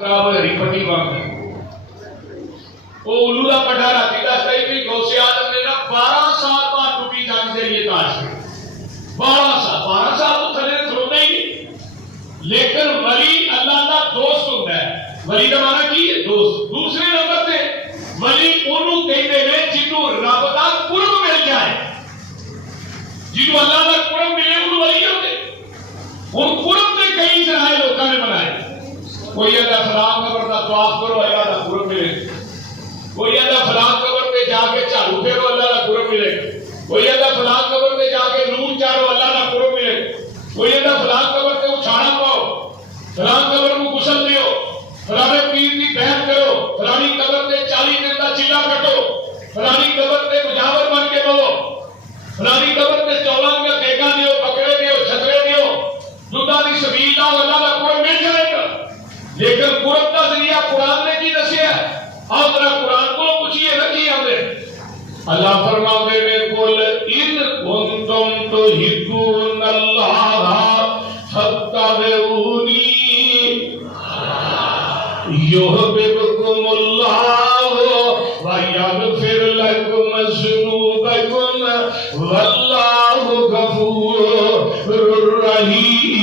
ریپٹی بند ہے وہ الو کا پٹھا راتی دس رہی بھی غوث اعظم نے نا 12 سال بعد ٹوٹی جنگ سے یہ تاش 12 سال تو تھلے کھلونا ہی نہیں. لیکن ولی اللہ کا دوست ہوتا ہے. ولی کا معنی کی ہے دوست. دوسرے نمبر پہ ولی انہوں کہتے ہیں جنہوں رب کا قرب مل جائے, جنہوں اللہ کا قرب ملے انہوں ولی ہوتے. ان قرب سے کئی ذرائع لوگوں نے بنائے. کوئی اللہ فلاں قبر کا طواف کرو اللہ کا قرب ملے, کوئی اللہ فلاں قبر پہ جا کے جھاڑو پھیرو اللہ کا قرب ملے, کوئی اللہ فلاں قبر پہ جا کے نور چاڑو اللہ کا قرب ملے, کوئی اللہ فلاں قبر پہ اچھاڑا پاؤ, فلاں قبر کو غسل دیو, فلانے پیر کی بیعت کرو, فلانی قبر پہ 40 دن کا چیلا کٹو, فلانی قبر پہ مجاور بن کے بولو, فلانی قبر پہ 14 کا دیگا دیو, بکرے دیو, چھترے دیو, دودھا دی سبیل لاؤ, اللہ کا قرب مل جائے گا. لیکن قرب کا ذریعہ قرآن نے کی دسیا ہے. اور ذرا قرآن کو پوچھیے نا کی ہم نے. اللہ فرماتے ہیں قل ان کنتم تحبون اللہ فاتبعونی یحببکم اللہ ویغفر لکم ذنوبکم واللہ غفور رحیم.